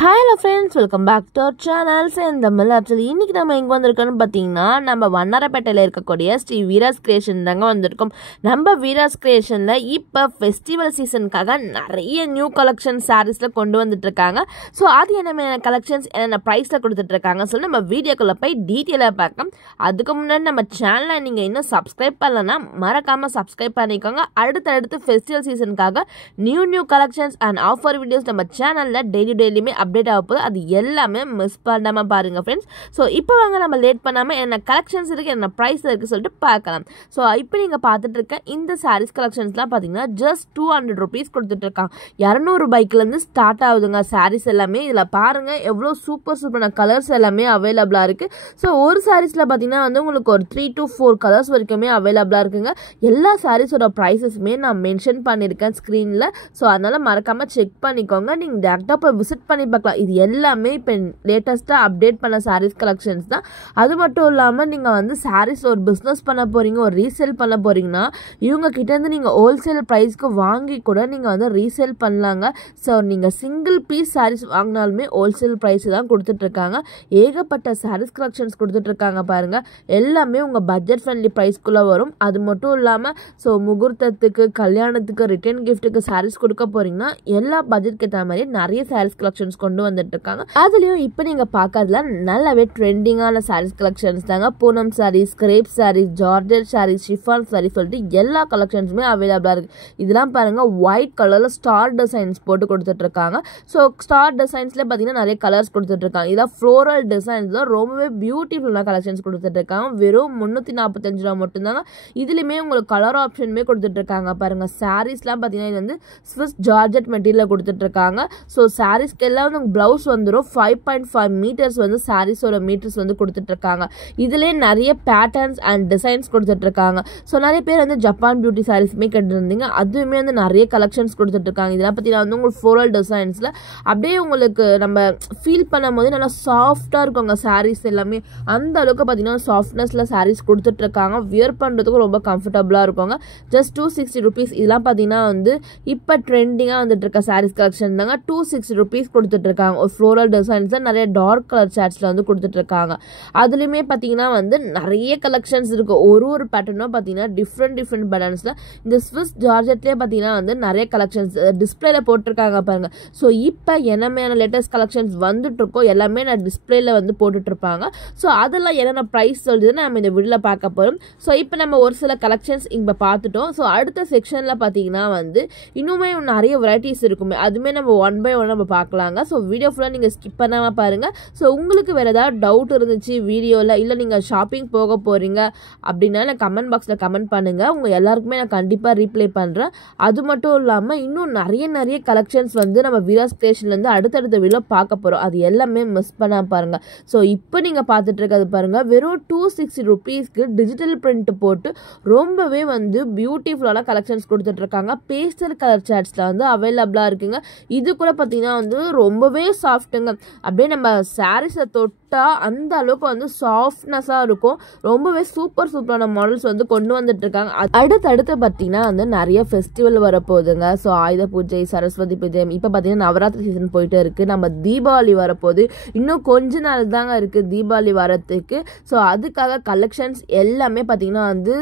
Hello friends, welcome back to our channel. இந்த மில்லாப்ஸில் இன்றைக்கி நம்ம எங்கே வந்திருக்கோன்னு பார்த்தீங்கன்னா நம்ம வண்ணாரப்பேட்டையில் இருக்கக்கூடிய ஸ்ரீ வீராஸ் கிரியேஷன் தாங்க வந்திருக்கோம். நம்ம வீராஸ் கிரியேஷனில் இப்போ ஃபெஸ்டிவல் சீசனுக்காக நிறைய நியூ கலெக்ஷன் சாரீஸில் கொண்டு வந்துட்டுருக்காங்க. ஸோ அது என்னென்ன கலெக்ஷன்ஸ் என்னென்ன ப்ரைஸில் கொடுத்துட்ருக்காங்க சொல்லி நம்ம வீடியோக்குள்ளே போய் டீட்டெயிலாக பார்க்கலாம். அதுக்கு முன்னாடி நம்ம சேனலை நீங்கள் இன்னும் சப்ஸ்கிரைப் பண்ணலன்னா மறக்காமல் சப்ஸ்கிரைப் பண்ணிக்கோங்க. அடுத்தடுத்து ஃபெஸ்டிவல் சீசனுக்காக new collections and offer videos நம்ம சேனலில் டெய்லியுமே அப்டேட் ஆக போகுது. அது எல்லாமே மிஸ் பண்ணாமல் பாருங்கள் ஃப்ரெண்ட்ஸ். ஸோ இப்போ வாங்க நம்ம லேட் பண்ணாமல் என்ன கலெக்ஷன்ஸ் இருக்குது என்ன ப்ரைஸ் இருக்குது சொல்லிட்டு பார்க்கலாம். ஸோ இப்போ நீங்கள் பார்த்துட்டு இருக்க இந்த சாரீஸ் கலெக்ஷன்ஸ்லாம் பார்த்தீங்கன்னா ஜஸ்ட் 200 rupees கொடுத்துட்ருக்காங்க. 200 ரூபாய்க்குலேருந்து ஸ்டார்ட் ஆகுதுங்க சாரீஸ் எல்லாமே. இதில் பாருங்கள் எவ்வளோ சூப்பரான கலர்ஸ் எல்லாமே அவைலபிளாக இருக்குது. ஸோ ஒரு சாரீஸில் பார்த்தீங்கன்னா வந்து உங்களுக்கு ஒரு 3 to 4 கலர்ஸ் வரைக்குமே அவைலபிளாக இருக்குங்க. எல்லா சாரீஸோட ப்ரைஸஸுமே நான் மென்ஷன் பண்ணியிருக்கேன் ஸ்க்ரீனில். ஸோ அதனால் மறக்காமல் செக் பண்ணிக்கோங்க. நீங்கள் டேரெக்டாக போய் விசிட் பண்ணி பார்க்கலாம். இது எல்லாமே இப்போ லேட்டஸ்ட்டாக அப்டேட் பண்ண சாரீஸ் கலெக்ஷன்ஸ் தான். அது மட்டும் இல்லாமல் நீங்கள் வந்து சாரீஸ் ஒரு பிஸ்னஸ் பண்ண போகிறீங்க, ஒரு ரீசேல் பண்ண போகிறீங்கன்னா இவங்க கிட்டேருந்து நீங்கள் ஹோல்சேல் ப்ரைஸ்க்கு வாங்கி கூட நீங்கள் வந்து ரீசேல் பண்ணலாங்க. ஸோ நீங்கள் சிங்கிள் பீஸ் சாரீஸ் வாங்கினாலுமே ஹோல்சேல் ப்ரைஸ் தான் கொடுத்துட்ருக்காங்க. ஏகப்பட்ட சாரீஸ் கலெக்ஷன்ஸ் கொடுத்துட்ருக்காங்க பாருங்கள். எல்லாமே உங்கள் பட்ஜெட் ஃப்ரெண்ட்லி ப்ரைஸ்க்குள்ளே வரும். அது மட்டும் இல்லாமல் ஸோ முகூர்த்தத்துக்கு, கல்யாணத்துக்கு, ரிட்டர்ன் கிஃப்ட்டுக்கு சாரீஸ் கொடுக்க போகிறீங்கன்னா எல்லா பட்ஜெட்க்கு ஏற்ற மாதிரி நிறைய சாரீஸ் கலெக்ஷன்ஸ் கொண்டு வந்துட்டு இருக்காங்க. அதுலயும் இப்போ நீங்க பார்க்கறதுல நல்லாவே ட்ரெண்டிங்கான சாரீஸ் கலெக்ஷன்ஸ் தாங்க. Poonam sarees, crepe sarees, georgette sarees, chiffon sarees சொல்லிட்டு எல்லா கலெக்ஷன்ஸுமே அவைலபிளா இருக்கு. இதெல்லாம் பாருங்க ஒயிட் கலர்ல ஸ்டார் டிசைன்ஸ் போட்டு கொடுத்துட்டு இருக்காங்க. ஸோ ஸ்டார் டிசைன்ஸ்ல பாத்தீங்கன்னா நிறைய கலர்ஸ் கொடுத்துட்டு இருக்காங்க. இதான் ஃப்ளோரல் டிசைன்ஸ்ல ரொம்பவே பியூட்டிஃபுல்லான கலெக்ஷன்ஸ் கொடுத்துட்டு இருக்காங்க. வெறும் 345 ரூபா மட்டும்தாங்க. இதுலயுமே உங்களுக்கு கலர் ஆப்ஷனுமே கொடுத்துட்டு இருக்காங்க பாருங்க. சாரீஸ்லாம் பாத்தீங்கன்னா இது வந்து ஸ்விஸ் ஜார்ஜெட் மெட்டீரியல் கொடுத்துட்டு இருக்காங்க. ஸோ சாரீஸ்க்கு எல்லாம் வந்து பிளவுஸ் வந்துடும். 5.5 மீட்டர்ஸ் வந்து சாரீஸோட மீட்டர்ஸ் வந்து கொடுத்துட்டு இருக்காங்க. இதுலேயே நிறைய பேட்டர்ன்ஸ் அண்ட் டிசைன்ஸ் கொடுத்துட்டு இருக்காங்க. ஸோ நிறைய பேர் வந்து ஜப்பான் பியூட்டி சாரீஸ்மே கேட்டுருந்தீங்க. அதுவுமே வந்து நிறைய கலெக்ஷன்ஸ் கொடுத்துட்டு இருக்காங்க. இதெல்லாம் பார்த்தீங்கன்னா வந்து உங்களுக்கு ஃப்ளோரல் டிசைன்ஸில் அப்படியே உங்களுக்கு நம்ம ஃபீல் பண்ணும் போது நல்லா சாஃப்டாக இருக்குங்க சாரீஸ் எல்லாமே. அந்த அளவுக்கு பார்த்தீங்கன்னா சாஃப்ட்னஸில் சாரீஸ் கொடுத்துட்டு இருக்காங்க. வியர் பண்ணுறதுக்கு ரொம்ப கம்ஃபர்டபுளாக இருக்குங்க. Just 260 rupees. இதெல்லாம் பார்த்தீங்கன்னா வந்து இப்போ ட்ரெண்டிங்காக வந்துட்டு இருக்க சாரீஸ் கலெக்ஷன் தாங்க. 260 rupees கொடுத்துட்டு இருக்காங்க. ஒரு ஃப்ளோரல் டிசைன்ஸ்ல நிறைய டார்க் கலர் சார்ட்ஸ்ல வந்து கொடுத்துட்டு இருக்காங்க. அதுலயுமே பாத்தீங்கன்னா வந்து நிறைய கலெக்ஷன்ஸ் இருக்கு. ஒரு பேட்டர்னும் பாத்தீங்கன்னா டிஃப்ரெண்ட் பேட்டர்ன்ஸ்ல. இந்த ஸ்விஸ் ஜார்ஜெட்லயே பாத்தீங்கன்னா வந்து நிறைய கலெக்ஷன்ஸ் டிஸ்பிளேல போட்டிருக்காங்க பாருங்க. ஸோ இப்போ என்னமையான லேட்டஸ்ட் கலெக்ஷன்ஸ் வந்துட்டு இருக்கோ எல்லாமே நான் டிஸ்பிளேல வந்து போட்டுட்டு இருப்பாங்க. ஸோ அதெல்லாம் என்னென்ன ப்ரைஸ் சொல்றதுன்னு நம்ம இந்த வீடியோல பார்க்க போறோம். ஸோ இப்போ நம்ம ஒரு சில கலெக்ஷன்ஸ் இங்க பார்த்துட்டோம். ஸோ அடுத்த செக்ஷன்ல பாத்தீங்கன்னா வந்து இன்னுமே நிறைய வெரைட்டிஸ் இருக்குமே. அதுமே நம்ம ஒன் பை ஒன் நம்ம பார்க்கலாங்க. ஸோ வீடியோ ஃபுல்லாக நீங்கள் ஸ்கிப் பண்ணாமல் பாருங்கள். ஸோ உங்களுக்கு வேறு ஏதாவது டவுட் இருந்துச்சு வீடியோவில், இல்லை நீங்கள் ஷாப்பிங் போக போகிறீங்க அப்படின்னா நான் கமெண்ட் பாக்ஸில் கமெண்ட் பண்ணுங்கள். உங்கள் எல்லாருக்குமே நான் கண்டிப்பாக ரீப்ளை பண்ணுறேன். அது மட்டும் இல்லாமல் இன்னும் நிறைய கலெக்ஷன்ஸ் வந்து நம்ம வீராஸ் கிரியேஷன்லேருந்து அடுத்தடுத்த வீடியோ பார்க்க போகிறோம். அது எல்லாமே மிஸ் பண்ணாமல் பாருங்கள். ஸோ இப்போ நீங்கள் பார்த்துட்டு இருக்கிறது பாருங்கள். வெறும் 260 rupeesக்கு டிஜிட்டல் பிரிண்ட் போட்டு ரொம்பவே வந்து பியூட்டிஃபுல்லான கலெக்ஷன்ஸ் கொடுத்துட்ருக்காங்க. பேஸ்டல் கலர் சார்ட்ஸில் வந்து அவைலபிளாக இருக்குங்க. இது கூட பார்த்தீங்கன்னா வந்து ரொம்பவே சாஃப்ட்டுங்க. அப்படியே நம்ம சாரீஸை தொட்டா அந்த அளவுக்கு வந்து சாஃப்ட்னஸாக இருக்கும். ரொம்பவே சூப்பரான மாடல்ஸ் வந்து கொண்டு வந்துட்டு இருக்காங்க. அடுத்து பார்த்தீங்கன்னா வந்து நிறைய ஃபெஸ்டிவல் வரப்போகுதுங்க. ஸோ ஆயுத பூஜை, சரஸ்வதி பூஜை, இப்போ பார்த்தீங்கன்னா நவராத்திரி சீசன் போயிட்டு இருக்கு. நம்ம தீபாவளி வரப்போகுது. இன்னும் கொஞ்ச நாள் தாங்க இருக்குது தீபாவளி வரத்துக்கு. ஸோ அதுக்காக கலெக்ஷன்ஸ் எல்லாமே பார்த்தீங்கன்னா வந்து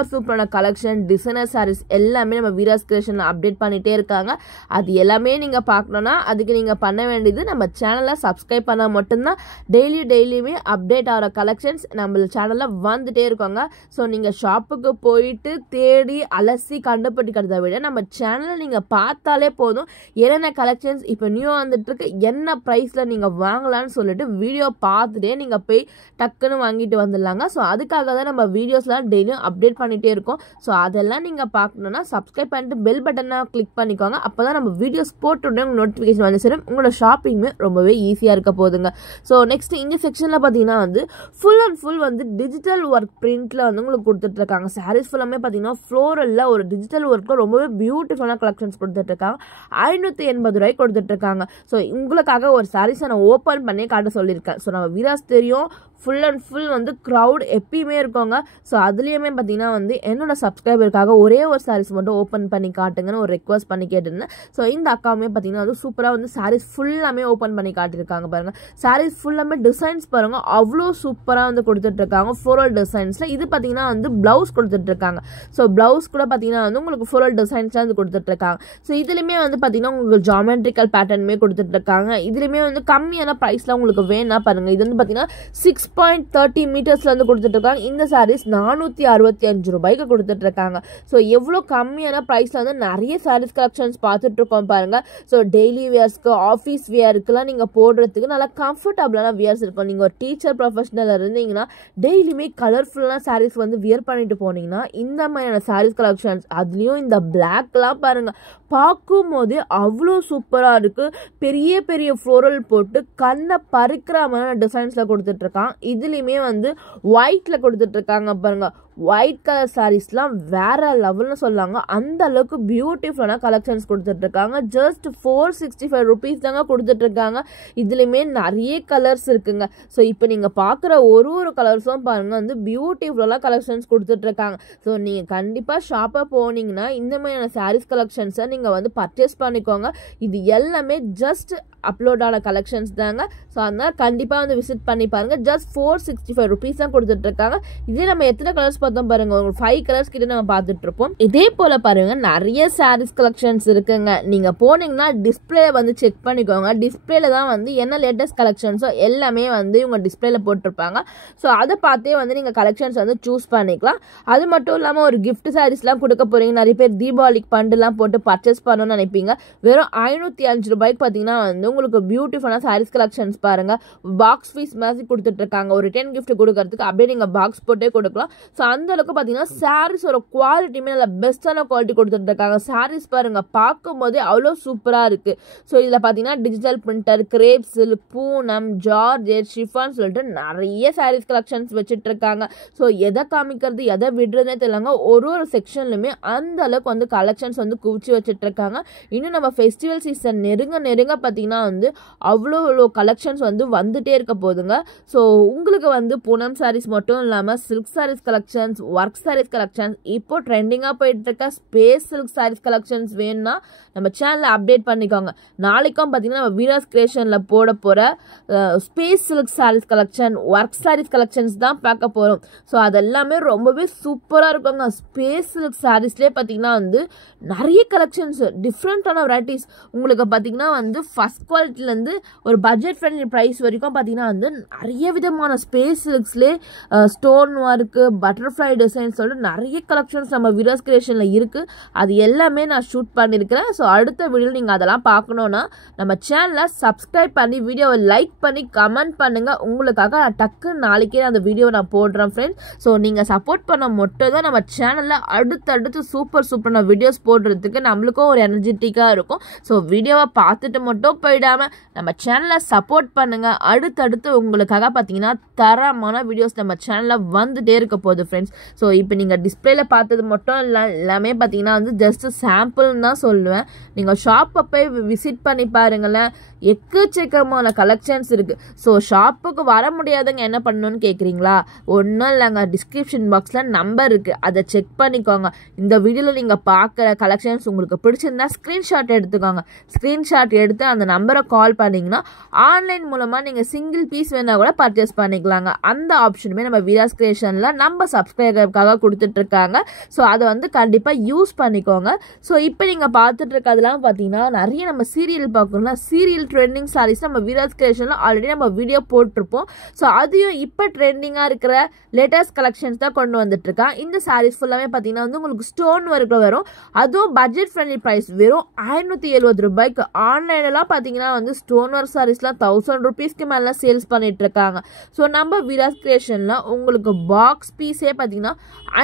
சூப்பரான கலெக்ஷன், டிசைனர் சாரீஸ் எல்லாமே நம்ம வீராஸ் கிரியேஷன்ல அப்டேட் பண்ணிட்டே இருக்காங்க. அது எல்லாமே நீங்க பார்க்கணும்னா அதுக்கு நீங்க பண்ண வேண்டியது நம்ம சேனலை சப்ஸ்கிரைப் பண்ணா மட்டும்தான் டெய்லியுமே அப்டேட் ஆகிற கலெக்ஷன்ஸ் நம்ம சேனல்ல வந்துட்டே இருக்காங்க. ஸோ நீங்க ஷாப்புக்கு போயிட்டு தேடி அலசி கண்டுபிடிக்கிறத விட நம்ம சேனலை நீங்க பார்த்தாலே போதும். என்னென்ன கலெக்ஷன்ஸ் இப்போ நியூ வந்துட்டு இருக்கு, என்ன ப்ரைஸ்ல நீங்க வாங்கலாம்னு சொல்லிட்டு வீடியோ பார்த்துட்டே நீங்க போய் டக்குன்னு வாங்கிட்டு வந்துடலாங்க. ஸோ அதுக்காக தான் நம்ம வீடியோஸ்லாம் டெய்லியும் அப்டேட் பண்ணிட்டே இருக்கும். ஸோ அதெல்லாம் நீங்க பார்க்கணும்னா சப்ஸ்கிரைப் பண்ணிட்டு பெல் பட்டனை கிளிக் பண்ணிக்கோங்க. அப்பதான் நம்ம வீடியோஸ் போட்டுடனே உங்களுக்கு நோட்டிஃபிகேஷன் வந்து சேரும். உங்களோட ஷாப்பிங்குமே ரொம்பவே ஈஸியா இருக்க போகுதுங்க. ஸோ நெக்ஸ்ட் நெக்ஸ்ட் இந்த செக்ஷனில் பார்த்தீங்கன்னா வந்து ஃபுல் அண்ட் ஃபுல் வந்து டிஜிட்டல் ஒர்க் பிரிண்ட்டில் வந்து உங்களுக்கு கொடுத்துட்ருக்காங்க. சாரீஸ் ஃபுல்லாமே பார்த்தீங்கன்னா ஃப்ளோரலில் ஒரு டிஜிட்டல் ஒர்க்கில் ரொம்பவே பியூட்டிஃபுல்லான கலெக்ஷன்ஸ் கொடுத்துட்ருக்காங்க. 580 ரூபாய்க்கு கொடுத்துட்ருக்காங்க. ஸோ உங்களுக்காக ஒரு சாரீஸை நான் ஓப்பன் பண்ணி காட்ட சொல்லியிருக்கேன். ஸோ நம்ம வீராஸ் தெரியும் ஃபுல் அண்ட் ஃபுல் வந்து க்ரௌட் எப்பயுமே இருக்கோங்க. ஸோ அதுலேயுமே பார்த்தீங்கன்னா வந்து என்னோட சப்ஸ்கிரைபருக்காக ஒரே ஒரு சாரீஸ் மட்டும் ஓப்பன் பண்ணி காட்டுங்கன்னு ஒரு ரெக்வஸ்ட் பண்ணி கேட்டிருந்தேன். ஸோ இந்த அக்காவுமே பார்த்தீங்கன்னா வந்து சூப்பராக வந்து சாரீஸ் ஃபுல்லாமே ஓப்பன் பண்ணி காட்டியிருக்காங்க பாருங்கள். சாரீஸ் ஃபுல்லாமே டிசைன்ஸ் பாருங்கள் அவ்வளோ சூப்பராக வந்து கொடுத்துட்ருக்காங்க ஃப்ளோரல் டிசைன்ஸில். இது பார்த்தீங்கன்னா வந்து ப்ளவுஸ் கொடுத்துட்ருக்காங்க. ஸோ ப்ளவுஸ் கூட பார்த்தீங்கன்னா வந்து உங்களுக்கு ஃப்ளோரல் டிசைன்ஸ்லாம் வந்து கொடுத்துட்ருக்காங்க. ஸோ இதுலேயுமே வந்து பார்த்தீங்கன்னா உங்களுக்கு ஜாமெட்ரிக்கல் பேட்டர்னுமே கொடுத்துட்ருக்காங்க. இதுலேயுமே வந்து கம்மியான ப்ரைஸில் உங்களுக்கு வேணா பாருங்கள். இது வந்து பார்த்தீங்கன்னா 6.30 மீட்டர்ஸ்ல வந்து கொடுத்துட்ருக்காங்க. இந்த சாரீஸ் 465 ரூபாய்க்கு கொடுத்துட்ருக்காங்க. ஸோ எவ்வளோ கம்மியான ப்ரைஸில் வந்து நிறைய சாரீஸ் கலெக்ஷன்ஸ் பார்த்துட்ருக்கோம் பாருங்கள். ஸோ டெய்லி வியர்ஸ்க்கு ஆஃபீஸ் வியருக்குலாம் நீங்கள் போடுறதுக்கு நல்லா கம்ஃபர்டபுளான வியர்ஸ் இருக்கும். நீங்கள் ஒரு டீச்சர் ப்ரொஃபஷனல் இருந்தீங்கன்னா டெய்லியுமே கலர்ஃபுல்லான சாரீஸ் வந்து வியர் பண்ணிட்டு போனீங்கன்னா இந்த மாதிரியான சாரீஸ் கலெக்ஷன்ஸ், அதுலேயும் இந்த பிளாக்லாம் பாருங்கள் பார்க்கும் போதே அவ்வளோ சூப்பராக இருக்குது. பெரிய பெரிய ஃப்ளோரல் போட்டு கண்ணை பறிக்கிற மாதிரியான டிசைன்ஸில் கொடுத்துட்ருக்கான். இதுலேயுமே வந்து ஒயிட்டில் கொடுத்துட்ருக்காங்க பாருங்கள். ஒயிட் கலர் சாரீஸ்லாம் வேற லெவல்னு சொல்லாங்க. அந்த அளவுக்கு பியூட்டிஃபுல்லான கலெக்ஷன்ஸ் கொடுத்துட்ருக்காங்க. ஜஸ்ட் 465 ருபீஸ் தாங்க கொடுத்துட்ருக்காங்க. இதுலேயுமே நிறைய கலர்ஸ் இருக்குங்க. ஸோ இப்போ நீங்கள் பார்க்குற ஒரு கலர்ஸும் பாருங்கள் வந்து பியூட்டிஃபுல்லான கலெக்ஷன்ஸ் கொடுத்துட்ருக்காங்க. ஸோ நீங்கள் கண்டிப்பாக ஷாப்பாக போனீங்கன்னா இந்த மாதிரியான சாரீஸ் கலெக்ஷன்ஸை நீங்கள் வந்து பர்ச்சேஸ் பண்ணிக்கோங்க. இது எல்லாமே ஜஸ்ட் அப்லோட் ஆன கலெக்ஷன்ஸ் தாங்க. ஸோ அதனால் கண்டிப்பாக வந்து விசிட் பண்ணி பாருங்கள். ஜஸ்ட் 465 ருபீஸ் தான் கொடுத்துட்ருக்காங்க. இதே நம்ம எத்தனை கலர்ஸ் பார்த்தோம் பாருங்க, ஒரு 5 கலர்ஸ் கிட்ட நம்ம பார்த்துட்டு இருப்போம். இதே போல பாருங்க நிறைய சாரீஸ் கலெக்ஷன்ஸ் இருக்குங்க. நீங்க போனீங்கன்னா டிஸ்பிளே வந்து செக் பண்ணிக்கோங்க. டிஸ்பிளேல தான் வந்து என்ன லேட்டஸ்ட் கலெக்ஷன்ஸோ எல்லாமே வந்து இவங்க டிஸ்பிளேல போட்டிருப்பாங்க. ஸோ அதை பார்த்தே வந்து நீங்க கலெக்ஷன்ஸ் வந்து சூஸ் பண்ணிக்கலாம். அது மட்டும் இல்லாமல் ஒரு கிஃப்ட் சாரீஸ்லாம் கொடுக்க போறீங்க. நிறைய பேர் தீபாவளிக்கு பண்டுலாம் போட்டு பர்ச்சேஸ் பண்ணணும்னு நினைப்பீங்க. வெறும் 505 ரூபாய்க்கு பார்த்தீங்கன்னா வந்து உங்களுக்கு பியூட்டிஃபுல்லான சாரீஸ் கலெக்ஷன்ஸ் பாருங்க. பாக்ஸ் பீஸ் மாதிரி கொடுத்துட்டு இருக்காங்க. ஒரு ரிட்டர்ன் கிஃப்ட் கொடுக்கறதுக்கு அப்படியே நீங்க பாக்ஸ் போட்டே கொடுக்கலாம். ஸோ அந்த அளவுக்கு பார்த்தீங்கன்னா சாரீஸோட குவாலிட்டியுமே நல்ல பெஸ்ட்டான குவாலிட்டி கொடுத்துட்டு இருக்காங்க. சாரீஸ் பாருங்க பார்க்கும் போதே அவ்வளோ சூப்பராக இருக்கு. ஸோ இதில் பார்த்தீங்கன்னா digital printer, grape silk, Poonam, georgette, chiffon சொல்லிட்டு நிறைய சாரீஸ் கலெக்ஷன்ஸ் வச்சுட்டு இருக்காங்க. ஸோ எதை காமிக்கிறது எதை விடுறதுனே தெரியலங்க. ஒரு செக்ஷன்லுமே அந்த அளவுக்கு வந்து கலெக்ஷன்ஸ் வந்து குவிச்சு வச்சுட்டு இருக்காங்க. இன்னும் நம்ம ஃபெஸ்டிவல் சீசன் நெருங்க பார்த்தீங்கன்னா வந்து அவ்வளோ கலெக்ஷன்ஸ் வந்து வந்துட்டே இருக்க போதுங்க. ஸோ உங்களுக்கு வந்து பூனம் சாரீஸ் மட்டும் இல்லாமல் silk sarees collections, work sarees collections, இப்போ ட்ரெண்டிங்காக போயிட்டு இருக்க ஸ்பேஸ் சில்க் சாரீஸ் கலெக்ஷன்ஸ் வேணும்னா நம்ம சேனலில் அப்டேட் பண்ணிக்கோங்க. நாளைக்கும் பார்த்தீங்கன்னா நம்ம வீராஸ் கிரியேஷனில் போட போகிற space silk sarees collection, work sarees collections தான் பார்க்க போகிறோம். ஸோ அதெல்லாமே ரொம்பவே சூப்பராக இருக்குங்க. ஸ்பேஸ் சில்க் சாரீஸ்லேயே பார்த்தீங்கன்னா வந்து நிறைய கலெக்ஷன்ஸ், டிஃப்ரெண்ட்டான வெரைட்டிஸ் உங்களுக்கு பார்த்தீங்கன்னா வந்து ஃபஸ்ட் குவாலிட்டிலேருந்து ஒரு பட்ஜெட் ஃப்ரெண்ட்லி ப்ரைஸ் வரைக்கும் பார்த்தீங்கன்னா வந்து நிறைய விதமான ஸ்பேஸ் சில்க்ஸ்லேயே ஸ்டோன் ஒர்க்கு, பட்டர்ஃப்ளை டிசைன்ஸ் சொல்லிட்டு நிறைய கலெக்ஷன்ஸ் நம்ம வீராஸ் கிரியேஷனில் இருக்குது. அது எல்லாமே நான் ஷூட் பண்ணியிருக்கிறேன். ஸோ அடுத்த வீடியோ நீங்கள் அதெல்லாம் பார்க்கணுன்னா நம்ம சேனலை சப்ஸ்கிரைப் பண்ணி வீடியோவை லைக் பண்ணி கமெண்ட் பண்ணுங்கள். உங்களுக்காக நான் டக்கு நாளைக்கே அந்த வீடியோவை நான் போடுறேன் ஃப்ரெண்ட்ஸ். ஸோ நீங்கள் சப்போர்ட் பண்ண மட்டும் தான் நம்ம சேனலில் அடுத்தடுத்து சூப்பரான வீடியோஸ் போடுறதுக்கு நம்மளுக்கும் ஒரு எனர்ஜெட்டிக்காக இருக்கும். ஸோ வீடியோவை பார்த்துட்டு மட்டும் போயிடாமல் நம்ம சேனலை சப்போர்ட் பண்ணுங்கள். அடுத்தடுத்து உங்களுக்காக பார்த்தீங்கன்னா தரமான வீடியோஸ் நம்ம சேனலில் வந்துட்டே இருக்க போகுது ஃப்ரெண்ட்ஸ். ஸோ இப்போ நீங்கள் டிஸ்பிளேல பார்த்தது மட்டும் எல்லாமே பார்த்தீங்கன்னா வந்து ஜஸ்ட் சாம்பிள்னு தான் சொல்லுவேன். நீங்கள் ஷாப்பை போய் விசிட் பண்ணி பாருங்களேன். எக்கச்சக்கமான கலெக்ஷன்ஸ் இருக்குது. ஸோ ஷாப்புக்கு வர முடியாதவங்க என்ன பண்ணணும்னு கேட்குறீங்களா? ஒன்றும் இல்லைங்க, டிஸ்கிரிப்ஷன் பாக்ஸில் நம்பர் இருக்குது, அதை செக் பண்ணிக்கோங்க. இந்த வீடியோவில் நீங்கள் பார்க்குற கலெக்ஷன்ஸ் உங்களுக்கு பிடிச்சிருந்தா ஸ்க்ரீன்ஷாட் எடுத்துக்கோங்க. ஸ்க்ரீன்ஷாட் எடுத்து அந்த நம்பரை கால் பண்ணிங்கன்னா ஆன்லைன் மூலமாக நீங்கள் சிங்கிள் பீஸ் வேணால் கூட பர்ச்சேஸ் பண்ணிக்கலாங்க. அந்த ஆப்ஷனுமே நம்ம வீராஸ் கிரியேஷனில் நம்ம சப்ஸ்கிரைபருக்காக கொடுத்துட்ருக்காங்க. ஸோ அதை வந்து கண்டிப்பாக யூஸ் பண்ணிக்கோங்க. ஸோ இப்போ நீங்கள் பார்த்துட்டு இருக்கிறதுலாம் பார்த்தீங்கன்னா நிறைய நம்ம சீரியல் பார்க்கணும்னா சீரியல் ட்ரெண்டிங் சாரீஸ் நம்ம வீராஸ் கிரியேஷனில் ஆல்ரெடி நம்ம வீடியோ போட்டிருப்போம். ஸோ அதையும் இப்போ ட்ரெண்டிங்காக இருக்கிற லேட்டஸ்ட் கலெக்ஷன்ஸ் தான் கொண்டு வந்துட்டுருக்கான். இந்த சாரீஸ் ஃபுல்லாமே பார்த்தீங்கன்னா வந்து உங்களுக்கு ஸ்டோன் ஒர்க்கில் வரும். அதுவும் பட்ஜெட் ஃப்ரெண்ட்லி ஃப்ரெண்ட்லி ப்ரைஸ் வெறும் 570 ரூபாய்க்கு. ஆன்லைன்லாம் பார்த்தீங்கன்னா வந்து ஸ்டோன் ஒர்க் சாரீஸ்லாம் 1000 ருபீஸ்க்கு மேலே சேல்ஸ் பண்ணிட்டு இருக்காங்க. ஸோ நம்ம வீராஸ் கிரியேஷனில் உங்களுக்கு பாக்ஸ் பீஸே பார்த்தீங்கன்னா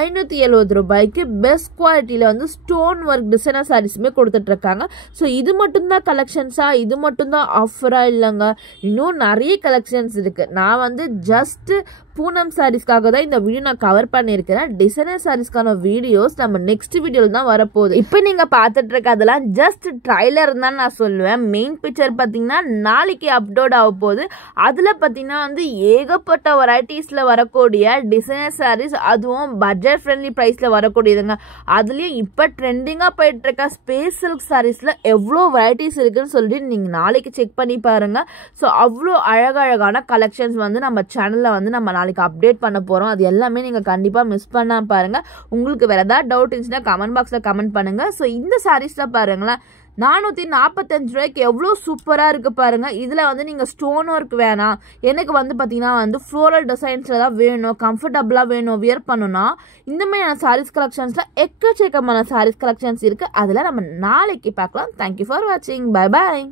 570 ரூபாய்க்கு பெஸ்ட் குவாலிட்டியில் வந்து ஸ்டோன் ஒர்க் டிசைனர் சாரீஸுமே கொடுத்துட்ருக்காங்க. ஸோ இது மட்டும்தான் கலெக்ஷன்ஸா, இது மட்டும்தான் ஆஃபராக இல்லைங்க, இன்னும் நிறைய கலெக்ஷன்ஸ் இருக்குது. நான் வந்து ஜஸ்ட்டு பூனம் சாரீஸ்க்காக தான் இந்த வீடியோ நான் கவர் பண்ணியிருக்கிறேன். டிசைனர் சாரீஸ்க்கான வீடியோஸ் நம்ம நெக்ஸ்ட் வீடியோவில் தான் வரப்போகுது. இப்போ நீங்கள் பார்த்துட்டு இருக்கதெல்லாம் ஜஸ்ட் ட்ரைலர் தான் நான் சொல்லுவேன். மெயின் பிக்சர் பார்த்தீங்கன்னா நாளைக்கு அப்லோட் ஆக போகுது. அதில் பார்த்தீங்கன்னா வந்து ஏகப்பட்ட வெரைட்டிஸில் வரக்கூடிய டிசைனர் சாரீஸ், அதுவும் பட்ஜெட் ஃப்ரெண்ட்லி ப்ரைஸில் வரக்கூடியதுங்க. அதுலேயும் இப்போ ட்ரெண்டிங்காக போயிட்டு இருக்க ஸ்பேஸ் சில்க் சாரீஸில் எவ்வளோ வெரைட்டிஸ் இருக்குன்னு சொல்லிட்டு நீங்கள் நாளைக்கு செக் பண்ணி பாருங்கள். ஸோ அவ்வளோ அழகழகான கலெக்ஷன்ஸ் வந்து நம்ம சேனலில் வந்து நம்ம நாளைக்கு அப்டேட் பண்ண போகிறோம். அது எல்லாமே நீங்கள் கண்டிப்பாக மிஸ் பண்ணாமல் பாருங்கள். உங்களுக்கு வேறு ஏதாவது டவுட் இருந்துச்சுன்னா கமெண்ட் பாக்ஸில் கமெண்ட் பண்ணுங்கள். ஸோ இந்த சாரீஸில் பாருங்களேன், 445 ரூபாய்க்கு எவ்வளோ சூப்பராக இருக்குது பாருங்கள். இதில் வந்து நீங்கள் ஸ்டோன் ஒர்க் வேணாம், எனக்கு வந்து பார்த்தீங்கன்னா வந்து ஃப்ளோரல் டிசைன்ஸில் தான் வேணும், கம்ஃபர்டபுளாக வேணும், வியர் பண்ணணும்னா இந்த மாதிரியான சாரீஸ் கலெக்ஷன்ஸில் எக்கச்சக்கமான சாரீஸ் கலெக்ஷன்ஸ் இருக்குது. அதில் நம்ம நாளைக்கு பார்க்கலாம். தேங்க்யூ ஃபார் வாட்சிங். Bye bye.